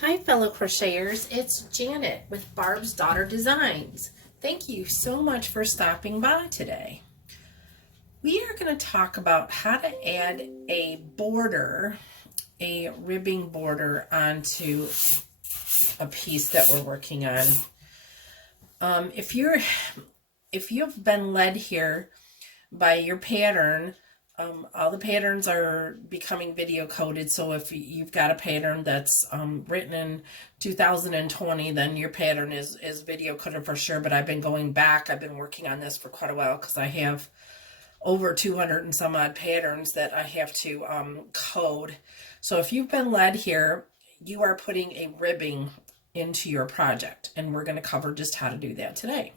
Hi fellow crocheters, it's Janet with Barb's Daughter Designs. Thank you so much for stopping by today. We are going to talk about how to add a border, a ribbing border onto a piece that we're working on. If you've been led here by your pattern, all the patterns are becoming video coded, so if you've got a pattern that's written in 2020, then your pattern is video coded for sure. But I've been going back, I've been working on this for quite a while because I have over 200 and some odd patterns that I have to code. So if you've been led here, you are putting a ribbing into your project, and we're going to cover just how to do that today.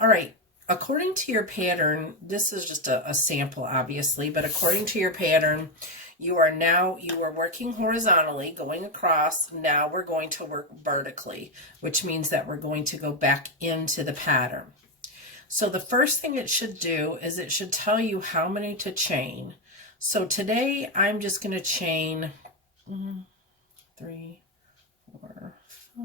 All right. According to your pattern, this is just a sample, obviously, but according to your pattern, you are working horizontally, going across. Now we're going to work vertically, which means that we're going to go back into the pattern. So the first thing it should do is it should tell you how many to chain. So today I'm just going to chain 3, 4, 5.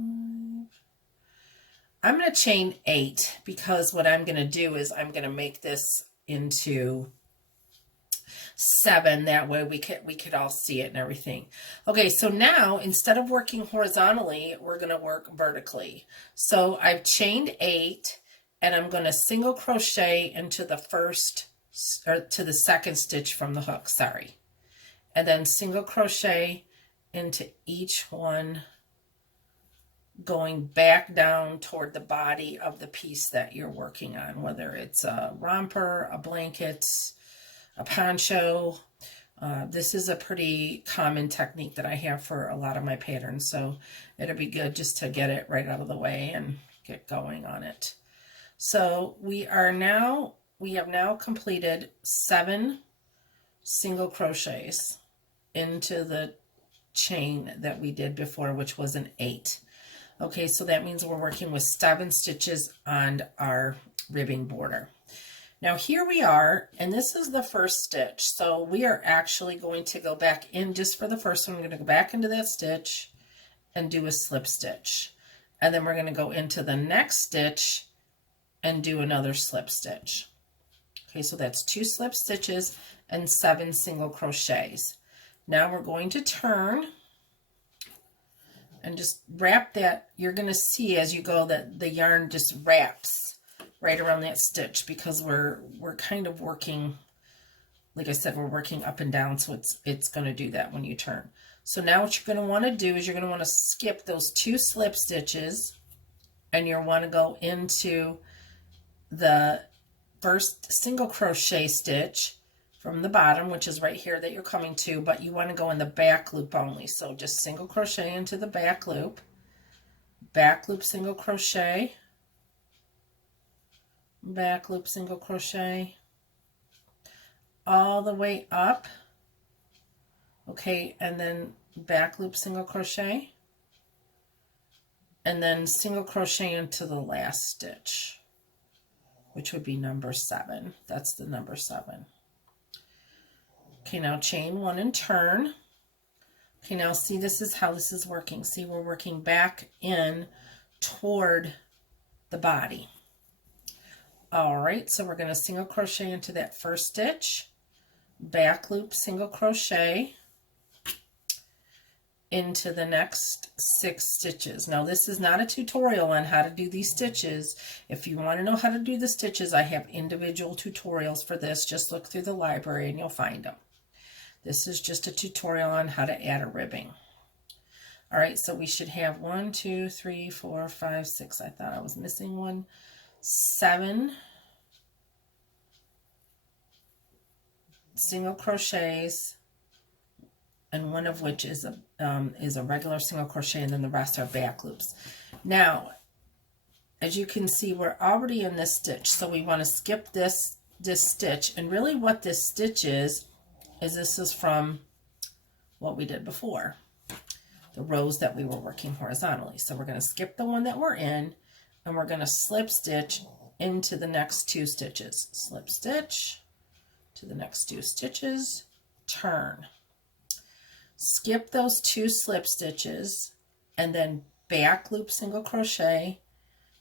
I'm going to chain 8 because what I'm going to do is I'm going to make this into 7. That way we could all see it and everything. Okay, so now instead of working horizontally, we're going to work vertically. So I've chained 8, and I'm going to single crochet into the first, or to the second stitch from the hook, sorry. And then single crochet into each one, going back down toward the body of the piece that you're working on, whether it's a romper, a blanket, a poncho. This is a pretty common technique that I have for a lot of my patterns, so it'll be good just to get it right out of the way and get going on it. So we have now completed 7 single crochets into the chain that we did before, which was an 8. Okay, so that means we're working with 7 stitches on our ribbing border. Now here we are, and this is the first stitch. So we are actually going to go back in just for the first one. I'm going to go back into that stitch and do a slip stitch. And then we're going to go into the next stitch and do another slip stitch. Okay, so that's 2 slip stitches and 7 single crochets. Now we're going to turn and just wrap that. You're going to see as you go that the yarn just wraps right around that stitch because we're kind of working, like I said, we're working up and down, so it's going to do that when you turn. So now what you're going to want to do is you're going to want to skip those 2 slip stitches, and you'll want to go into the first single crochet stitch from the bottom, which is right here that you're coming to, but you want to go in the back loop only. So just single crochet into the back loop, single crochet, back loop, single crochet, all the way up. Okay, and then back loop, single crochet, and then single crochet into the last stitch, which would be number 7. That's the number 7. Okay, now chain 1 and turn. Okay, now see, this is how this is working. See, we're working back in toward the body. All right, so we're going to single crochet into that first stitch, back loop, single crochet into the next 6 stitches. Now this is not a tutorial on how to do these stitches. If you want to know how to do the stitches, I have individual tutorials for this. Just look through the library and you'll find them. This is just a tutorial on how to add a ribbing. All right, so we should have 1, 2, 3, 4, 5, 6. I thought I was missing one. 7 single crochets, and one of which is a regular single crochet, and then the rest are back loops. Now, as you can see, we're already in this stitch, so we want to skip this stitch. And really what this stitch is this is from what we did before, the rows that we were working horizontally. So we're going to skip the one that we're in, and we're going to slip stitch into the next 2 stitches. Slip stitch to the next 2 stitches, turn. Skip those 2 slip stitches, and then back loop single crochet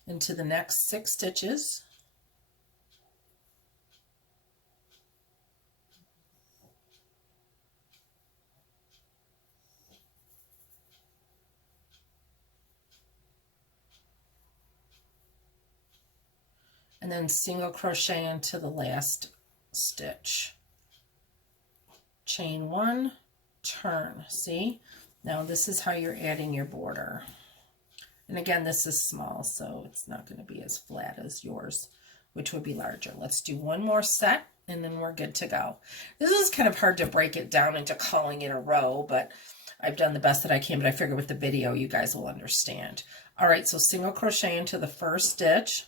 into the next 6 stitches. And then single crochet into the last stitch. Chain 1, turn. See? Now this is how you're adding your border. And again, this is small, so it's not going to be as flat as yours, which would be larger. Let's do one more set, and then we're good to go. This is kind of hard to break it down into calling it a row, but I've done the best that I can, but I figure with the video you guys will understand. All right, so single crochet into the first stitch,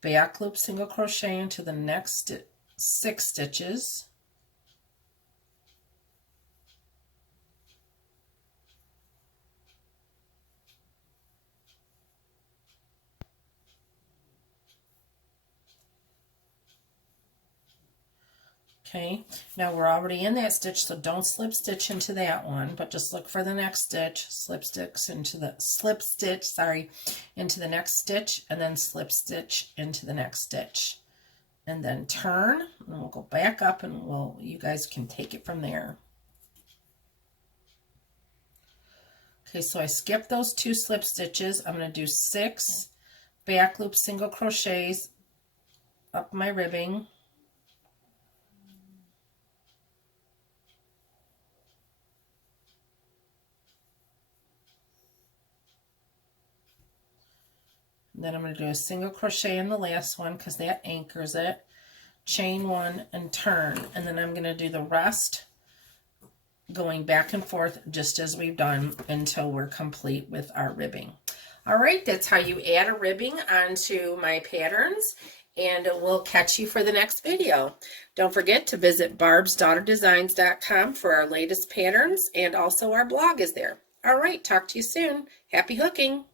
back loop single crochet into the next 6 stitches, okay, now we're already in that stitch, so don't slip stitch into that one, but just look for the next stitch, slip stitch into the into the next stitch, and then slip stitch into the next stitch, and then turn, and we'll go back up, and you guys can take it from there. Okay, so I skipped those 2 slip stitches. I'm going to do 6 back loop single crochets up my ribbing. Then I'm going to do a single crochet in the last one because that anchors it. Chain 1 and turn. And then I'm going to do the rest going back and forth just as we've done until we're complete with our ribbing. All right, that's how you add a ribbing onto my patterns, and we'll catch you for the next video. Don't forget to visit barbsdaughterdesigns.com for our latest patterns, and also our blog is there. All right, talk to you soon. Happy hooking!